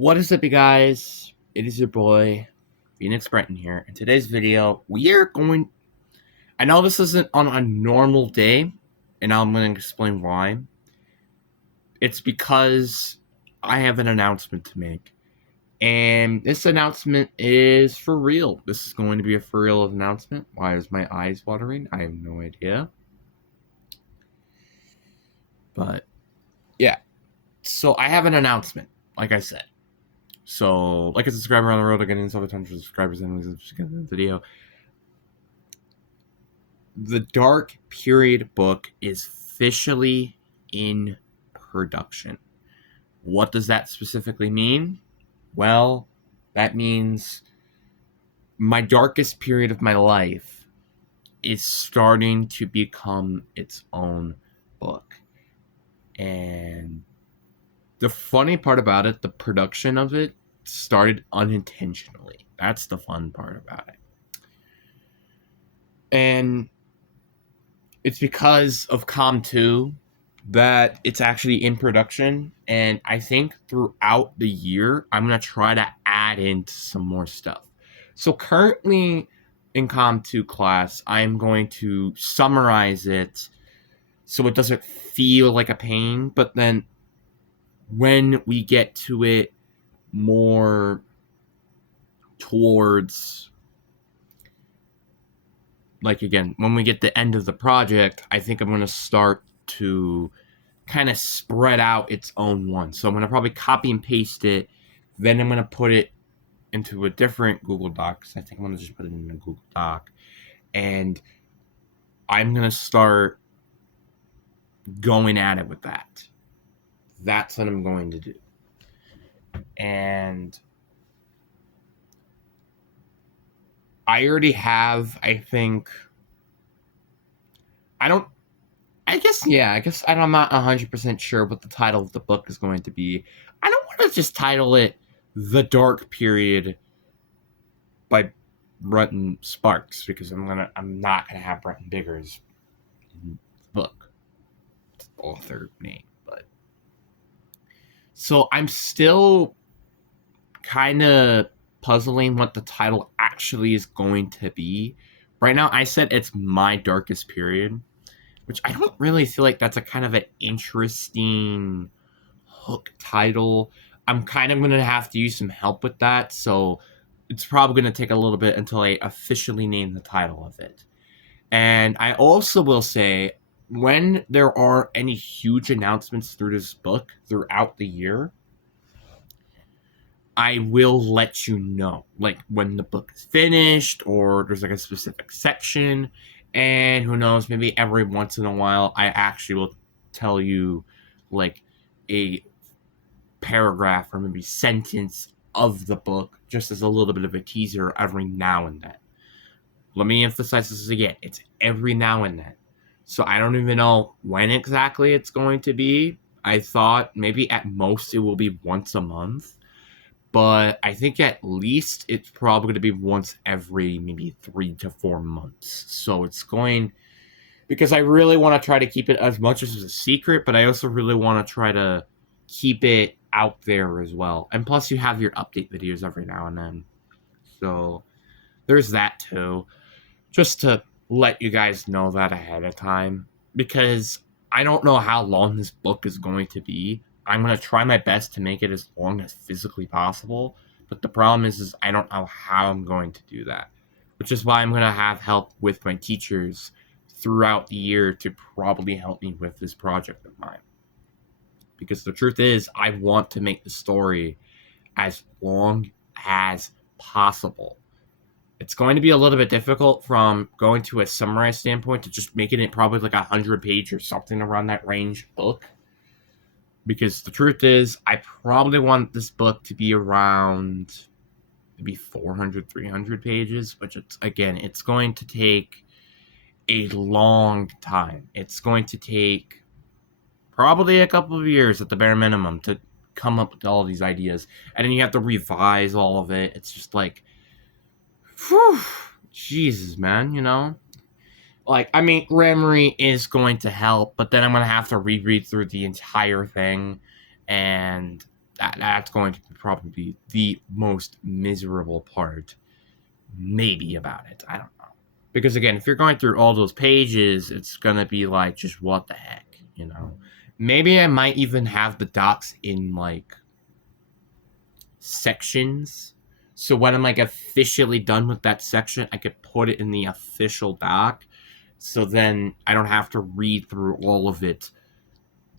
What is up, you guys? It is your boy, Phoenix Brenton here. In today's video, we are going... I know this isn't on a normal day, and I'm going to explain why. It's because I have an announcement to make. And this announcement is for real. This is going to be a for real announcement. Why is my eyes watering? I have no idea. But, yeah. So, I have an announcement, like I said. So, like a subscriber on the road to getting all the time for subscribers and just get the video. The Dark Period book is officially in production. What does that specifically mean? Well, that means my darkest period of my life is starting to become its own book. And the funny part about it, the production of it started unintentionally. That's the fun part about it. And it's because of COM 2 that it's actually in production. And I think throughout the year, I'm going to try to add in some more stuff. So currently in COM 2 class, I'm going to summarize it so it doesn't feel like a pain. But then when we get to it more towards, like, again, when we get the end of the project, I think I'm going to start to kind of spread out its own one. So I'm going to probably copy and paste it. Then I'm going to put it into a different Google Docs. I think I'm going to just put it in a Google Doc. And I'm going to start going at it with that. That's what I'm going to do. And I already have, I think, I guess I'm not 100% sure what the title of the book is going to be. I don't want to just title it The Dark Period by Brenton Sparks, because I'm not gonna have Brenton Biggers in the book. It's the author name, but so I'm still kind of puzzling what the title actually is going to be. Right now, I said it's My Darkest Period, which I don't really feel like that's a kind of an interesting hook title. I'm kind of going to have to use some help with that, so it's probably going to take a little bit until I officially name the title of it. And I also will say, when there are any huge announcements through this book throughout the year, I will let you know, like when the book is finished or there's like a specific section. And who knows, maybe every once in a while I actually will tell you like a paragraph or maybe sentence of the book just as a little bit of a teaser every now and then. Let me emphasize this again. It's every now and then. So I don't even know when exactly it's going to be. I thought maybe at most it will be once a month. But I think at least it's probably going to be once every maybe 3 to 4 months. So it's going... Because I really want to try to keep it as much as a secret, but I also really want to try to keep it out there as well. And plus you have your update videos every now and then. So there's that too. Just to let you guys know that ahead of time. Because I don't know how long this book is going to be. I'm going to try my best to make it as long as physically possible. But the problem is I don't know how I'm going to do that. Which is why I'm going to have help with my teachers throughout the year to probably help me with this project of mine. Because the truth is, I want to make the story as long as possible. It's going to be a little bit difficult from going to a summarized standpoint to just making it probably like 100-page or something around that range book. Because the truth is, I probably want this book to be around maybe 400, 300 pages, which it's going to take a long time. It's going to take probably a couple of years at the bare minimum to come up with all these ideas. And then you have to revise all of it. It's just like, whew, Jesus, man, you know? Like, I mean, Grammary is going to help, but then I'm going to have to reread through the entire thing. And that's going to probably be the most miserable part, maybe, about it. I don't know. Because again, if you're going through all those pages, it's gonna be like, just what the heck, you know? Maybe I might even have the docs in like sections. So when I'm like officially done with that section, I could put it in the official doc. So then I don't have to read through all of it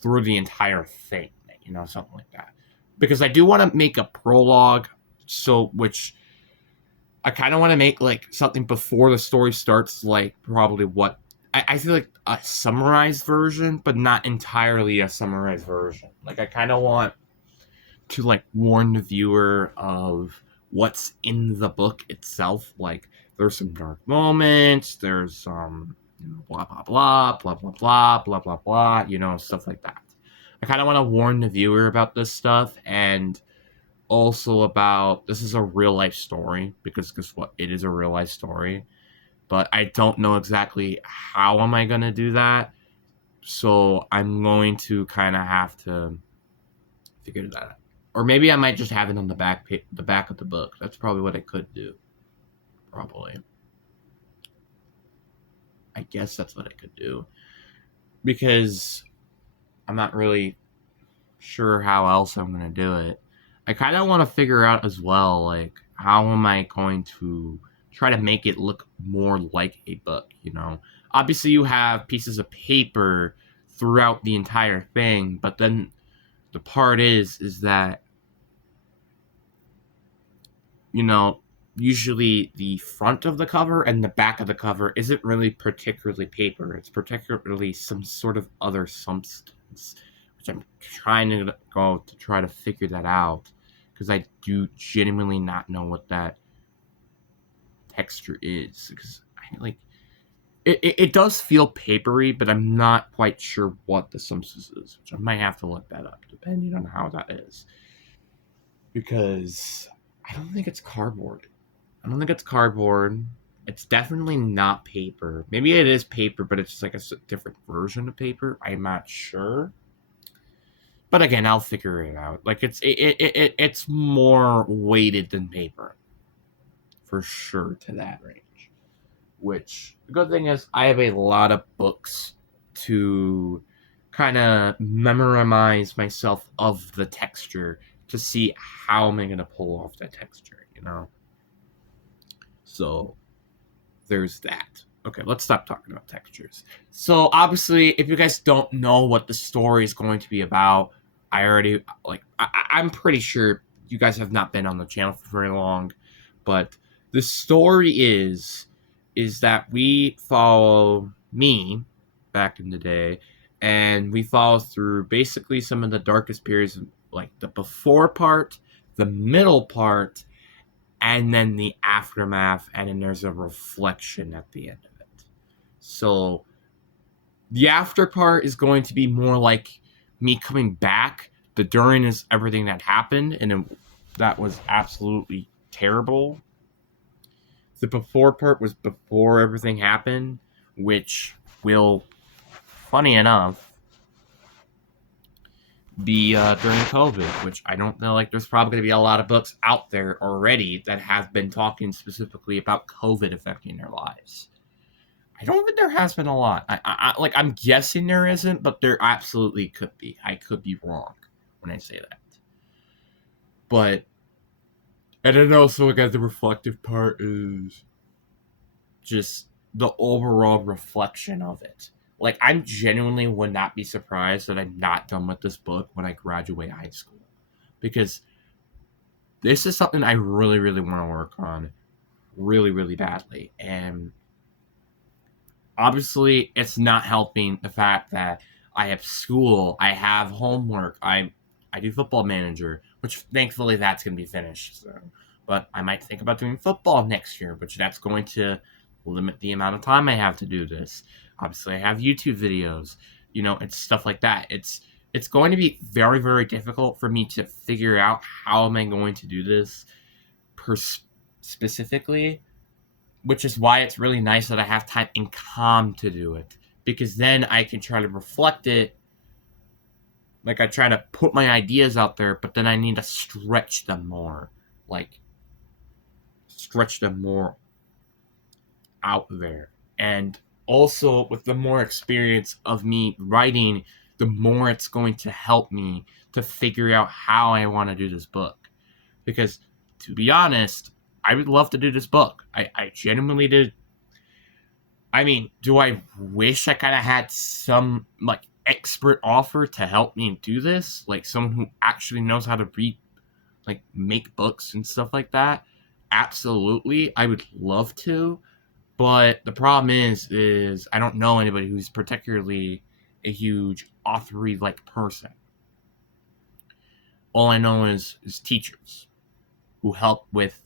through the entire thing, you know, something like that. Because I do want to make a prologue, so which I kind of want to make like something before the story starts, like probably what I feel like a summarized version, but not entirely a summarized version. Like I kind of want to like warn the viewer of what's in the book itself. Like there's some dark moments, there's some blah blah blah blah blah blah blah blah blah, you know, stuff like that. I kind of want to warn the viewer about this stuff, and also about this is a real life story, because guess what, it is a real life story, but I don't know exactly how am I going to do that, so I'm going to kind of have to figure that out. Or maybe I might just have it on the back of the book. That's probably what I could do. Probably. I guess that's what I could do. Because I'm not really sure how else I'm going to do it. I kind of want to figure out as well, like, how am I going to try to make it look more like a book, you know? Obviously, you have pieces of paper throughout the entire thing, but then the part is that, you know, usually the front of the cover and the back of the cover isn't really particularly paper. It's particularly some sort of other substance, which I'm trying to go to try to figure that out, because I do genuinely not know what that texture is. Because I like it does feel papery, but I'm not quite sure what the substance is, which I might have to look that up depending on how that is. Because I don't think it's cardboard. I don't think it's cardboard. It's definitely not paper. Maybe it is paper, but it's just like a different version of paper. I'm not sure. But again, I'll figure it out. Like it's more weighted than paper, for sure, to that range. Which the good thing is, I have a lot of books to kind of memorize myself of the texture to see how am I gonna pull off that texture, you know. So there's that. Okay, let's stop talking about textures. So obviously, if you guys don't know what the story is going to be about, I already I'm pretty sure you guys have not been on the channel for very long, but the story is that we follow me back in the day, and we follow through basically some of the darkest periods, like the before part, the middle part, and then the aftermath, and then there's a reflection at the end of it. So the after part is going to be more like me coming back. The during is everything that happened, and that was absolutely terrible. The before part was before everything happened, which will, funny enough, be during COVID, which I don't know, like there's probably going to be a lot of books out there already that have been talking specifically about COVID affecting their lives. I don't think there has been a lot. I'm guessing there isn't, but there absolutely could be. I could be wrong when I say that. But, and then also, again, the reflective part is just the overall reflection of it. Like, I genuinely would not be surprised that I'm not done with this book when I graduate high school. Because this is something I really, really want to work on really, really badly. And obviously, it's not helping the fact that I have school, I have homework, I do Football Manager, which thankfully that's going to be finished. So. But I might think about doing football next year, which that's going to limit the amount of time I have to do this. Obviously, I have YouTube videos. You know, it's stuff like that. It's going to be very, very difficult for me to figure out how am I going to do this specifically, which is why it's really nice that I have time and calm to do it, because then I can try to reflect it like I try to put my ideas out there, but then I need to stretch them more. Like, stretch them more out there. And also, with the more experience of me writing, the more it's going to help me to figure out how I want to do this book. Because, to be honest, I would love to do this book. I genuinely did. I mean, do I wish I kind of had some, like, expert author to help me do this? Like, someone who actually knows how to read, like, make books and stuff like that? Absolutely. I would love to. But the problem is I don't know anybody who's particularly a huge authory like person. All I know is teachers who help with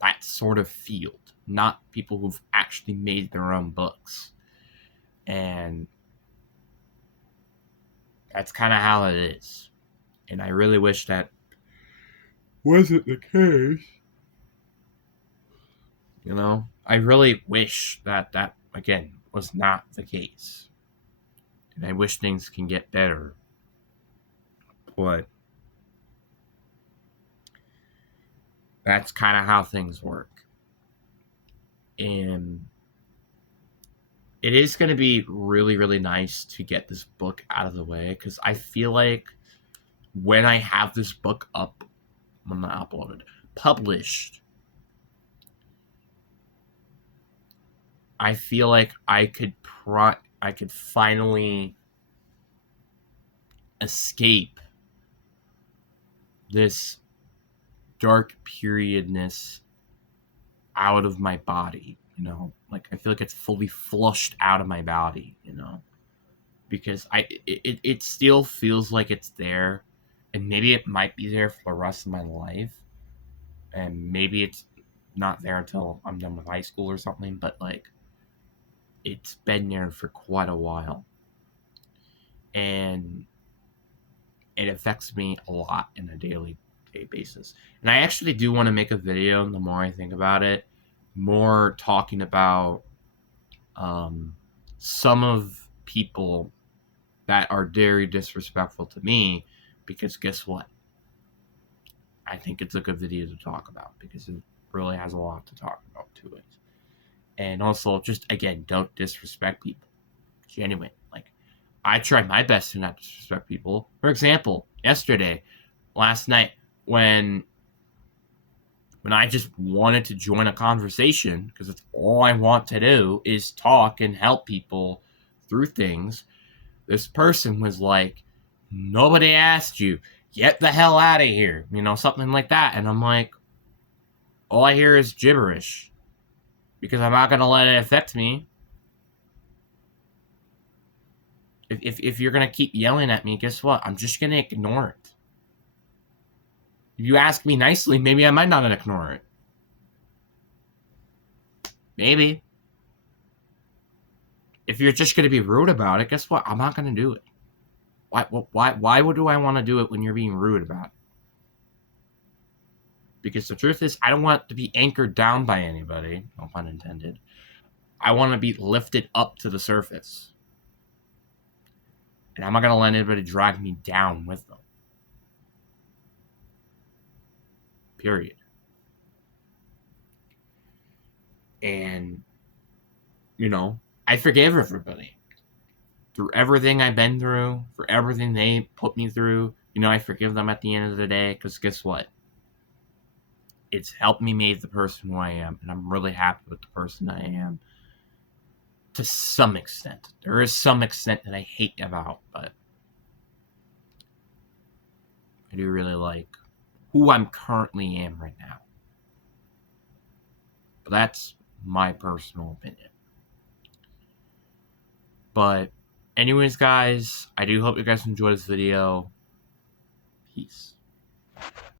that sort of field, not people who've actually made their own books. And that's kind of how it is. And I really wish that wasn't the case. You know, I really wish that again, was not the case. And I wish things can get better. But that's kind of how things work. And it is going to be really, really nice to get this book out of the way, because I feel like when I have this book up, well, not uploaded, published, I feel like I could finally escape this dark periodness out of my body, you know? Like, I feel like it's fully flushed out of my body, you know? Because it still feels like it's there, and maybe it might be there for the rest of my life, and maybe it's not there until I'm done with high school or something, but, like, it's been there for quite a while. And it affects me a lot in a daily basis. And I actually do want to make a video, the more I think about it, more talking about some of people that are very disrespectful to me, because guess what? I think it's a good video to talk about, because it really has a lot to talk about to it. And also, just, again, don't disrespect people. Genuine. Like, I try my best to not disrespect people. For example, last night, when I just wanted to join a conversation, because it's all I want to do is talk and help people through things, this person was like, nobody asked you, get the hell out of here, you know, something like that. And I'm like, all I hear is gibberish, because I'm not going to let it affect me. If you're going to keep yelling at me, guess what? I'm just going to ignore it. If you ask me nicely, maybe I might not ignore it. Maybe. If you're just going to be rude about it, guess what? I'm not going to do it. Why do I want to do it when you're being rude about it? Because the truth is, I don't want to be anchored down by anybody, no pun intended. I want to be lifted up to the surface. And I'm not going to let anybody drag me down with them. Period. And, you know, I forgive everybody. Through everything I've been through, for everything they put me through, you know, I forgive them at the end of the day, because guess what? It's helped me make the person who I am, and I'm really happy with the person I am. To some extent. There is some extent that I hate about, but I do really like who I'm currently am right now. But that's my personal opinion. But anyways, guys, I do hope you guys enjoyed this video. Peace.